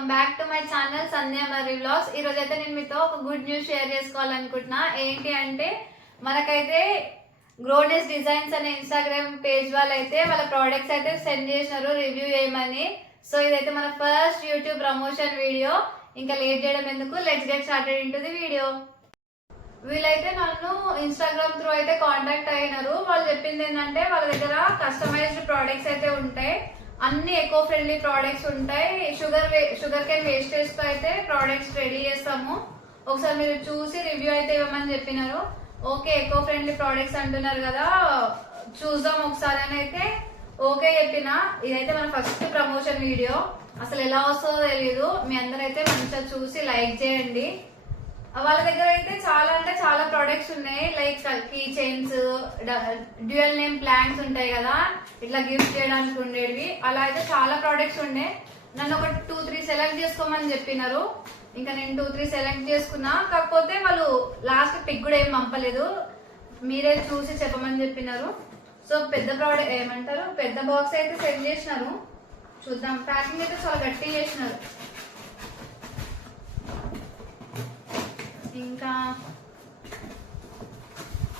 Welcome back to my channel Sandhya మరి vlogs. ఈ రోజు అయితే నేను మీతో ఒక గుడ్ న్యూస్ షేర్ చేసుకోవాలనుకుంటున్నా. ఏంటి అంటే మనకైతే గ్రోనెస్ డిజైన్స్ అనే ఇన్స్టాగ్రామ్ పేజ్ వాళ్ళు అయితే వాళ్ళ ప్రోడక్ట్స్ అయితే సెండ్ చేసినారు రివ్యూ చేయమని. సో ఇదైతే మన ఫస్ట్ యూట్యూబ్ ప్రమోషన్ వీడియో. ఇంకా లేట్ చేయడం ఎందుకు, let's get started into the video. వీళ్ళైతే నన్ను ఇన్స్టాగ్రామ్ త్రూ అయితే కాంటాక్ట్ అయినారు. వాళ్ళు చెప్పింది ఏంటంటే వాళ్ళ దగ్గర కస్టమైజ్డ్ ప్రోడక్ట్స్ అయితే ఉంటాయి, అన్ని ఎకో ఫ్రెండ్లీ ప్రోడక్ట్స్ ఉంటాయి. షుగర్ కేన్ వేస్టేజ్ తో అయితే ప్రోడక్ట్స్ రెడీ చేస్తాము, ఒకసారి మీరు చూసి రివ్యూ అయితే ఇవ్వమని చెప్పినారు. ఓకే, ఎకో ఫ్రెండ్లీ ప్రోడక్ట్స్ అంటున్నారు కదా, చూద్దాం ఒకసారి అని అయితే ఓకే చెప్పిన. ఇదైతే మన ఫస్ట్ ప్రమోషన్ వీడియో. అసలు ఎలా వస్తుందో తెలియదు, మీ అందరైతే మంచిగా చూసి లైక్ చేయండి. వాళ్ళ దగ్గర అయితే చాలా అంటే చాలా ప్రోడక్ట్స్ ఉన్నాయి, like key chains, dual name plants ఉంటాయి కదా, ఇట్లా గిఫ్ట్ చేయడానికి ఉండేవి. అలా అయితే చాలా ప్రోడక్ట్స్ ఉండే. నన్ను ఒక 2-3 సెలెక్ట్ చేసుకోమని చెప్పినారు. ఇంకా నేను 2-3 సెలెక్ట్ చేసుకున్నా. కాకపోతే వాళ్ళు లాస్ట్ పిక్ కూడా ఏం పంపలేదు, మీరే చూసి చెప్పమని చెప్పినారు. సో పెద్ద ప్రోడక్ట్ ఏమంటారు, పెద్ద బాక్స్ అయితే సెండ్ చేసినారు. చూద్దాం. ప్యాకింగ్ అయితే చాలా గట్టిగా చేసినారు. ఇంకా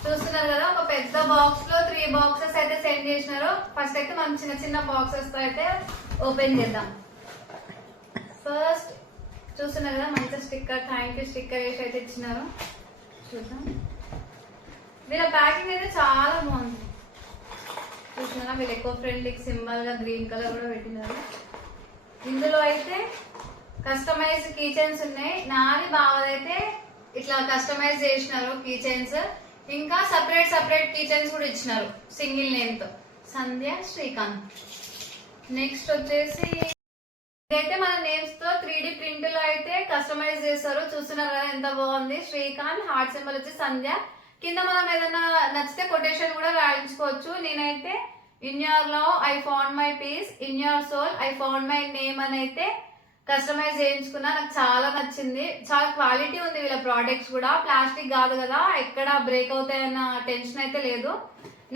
చూస్తున్నారు కదా, ఒక పెద్ద బాక్స్ లో 3 బాక్సెస్ అయితే సెండ్ చేసినారు. ఫస్ట్ అయితే మనం చిన్న చిన్న బాక్సెస్ తో అయితే ఓపెన్ చేద్దాం. ఫస్ట్ చూస్తున్నారు కదా, మంచి స్టిక్కర్, థ్యాంక్ యూ స్టిక్కర్ వేసి అయితే ఇచ్చినారు. చూద్దాం. వీళ్ళ ప్యాకింగ్ అయితే చాలా బాగుంది. చూస్తున్నారా, వీళ్ళు ఎకో ఫ్రెండ్లీ సింబల్ గా గ్రీన్ కలర్ కూడా పెట్టినారు. ఇందులో అయితే కస్టమైజ్ కీ చైన్స్ ఉన్నాయి. నాది బావదైతే ఇట్లా కస్టమైజ్ చేసినారు కీ చైన్స్. ఇంకా సపరేట్ కీ చైన్స్ కూడా ఇచ్చినారు సింగిల్ నేమ్ తో, సంధ్య శ్రీకాంత్. నెక్స్ట్ వచ్చేసి ఇదైతే మన నేమ్స్ తో 3D ప్రింట్ లో అయితే కస్టమైజ్ చేస్తారు. చూస్తున్నారు కదా ఎంత బాగుంది. శ్రీకాంత్, హార్ట్ సింబల్ వచ్చి సంధ్య. కింద మనం ఏదైనా నచ్చితే కొటేషన్ కూడా రాయించుకోవచ్చు. నేనైతే in your love I found my peace, in your soul I found my name అని అయితే కస్టమైజ్ చేయించుకున్నా. నాకు చాలా నచ్చింది, చాలా క్వాలిటీ ఉంది వీళ్ళ ప్రోడక్ట్స్ కూడా. ప్లాస్టిక్ కాదు కదా, ఎక్కడ బ్రేక్ అవుతాయన్న టెన్షన్ అయితే లేదు.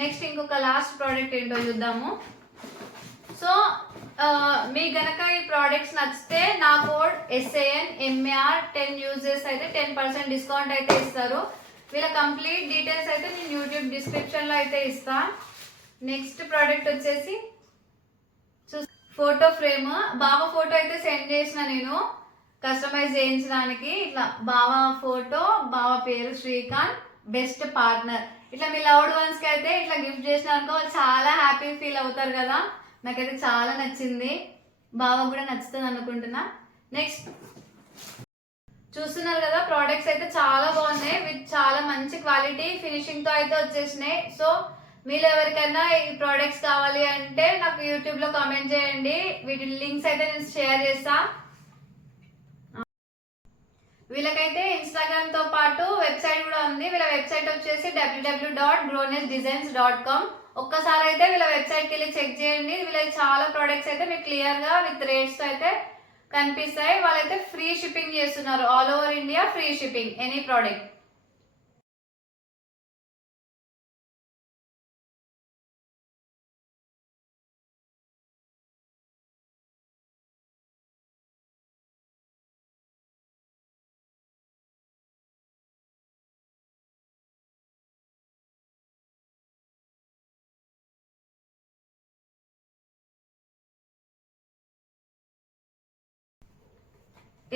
నెక్స్ట్ ఇంకొక లాస్ట్ ప్రోడక్ట్ ఏంటో చూద్దాము. సో మీకు గనక ఈ ప్రోడక్ట్స్ నచ్చితే నా కోడ్ SANMAR 10 యూజ్ చేసి అయితే 10% డిస్కౌంట్ అయితే ఇస్తారు. వీళ్ళ కంప్లీట్ డీటెయిల్స్ అయితే నేను యూట్యూబ్ డిస్క్రిప్షన్ లో అయితే ఇస్తా. నెక్స్ట్ ప్రోడక్ట్ వచ్చేసి ఫోటో ఫ్రేమ్. బావ ఫోటో అయితే సెండ్ చేసిన నేను కస్టమైజ్ చేయించడానికి. ఇట్లా బావ ఫోటో, బావ పేరు శ్రీకాంత్, బెస్ట్ పార్ట్నర్. ఇట్లా మీ లవ్డ్ వన్స్ కి అయితే ఇట్లా గిఫ్ట్ చేసిన అనుకో వాళ్ళు చాలా హ్యాపీ ఫీల్ అవుతారు కదా. నాకైతే చాలా నచ్చింది, బావ కూడా నచ్చుతుంది అనుకుంటున్నా. నెక్స్ట్ చూస్తున్నారు కదా, ప్రోడక్ట్స్ అయితే చాలా బాగున్నాయి, విత్ చాలా మంచి క్వాలిటీ ఫినిషింగ్ తో అయితే వచ్చేసినాయి. సో మీరు ఎవరికైనా ఈ ప్రోడక్ట్స్ కావాలి అంటే నాకు యూట్యూబ్ లో కామెంట్ చేయండి, వీటి లింక్స్ అయితే నేను షేర్ చేస్తా. వీళ్ళకైతే ఇన్స్టాగ్రామ్ తో పాటు వెబ్సైట్ కూడా ఉంది. వీళ్ళ వెబ్సైట్ వచ్చేసి www.grownessdesigns.com. ఒక్కసారి అయితే వీళ్ళ వెబ్సైట్కి వెళ్ళి చెక్ చేయండి. వీళ్ళ చాలా ప్రోడక్ట్స్ అయితే మీకు క్లియర్ గా విత్ రేట్స్ తో అయితే కనిపిస్తాయి. వాళ్ళైతే ఫ్రీ షిప్పింగ్ చేస్తున్నారు, all over India free shipping any product.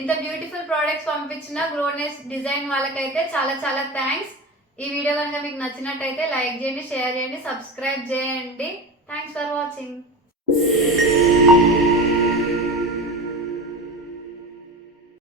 ఇంత బ్యూటిఫుల్ ప్రోడక్ట్స్ పంపించిన గ్రోనెస్ డిజైన్ వాళ్ళకైతే చాలా చాలా థ్యాంక్స్. ఈ వీడియో కనుక మీకు నచ్చినట్టయితే లైక్ చేయండి, షేర్ చేయండి, సబ్స్క్రైబ్ చేయండి. Thanks for watching.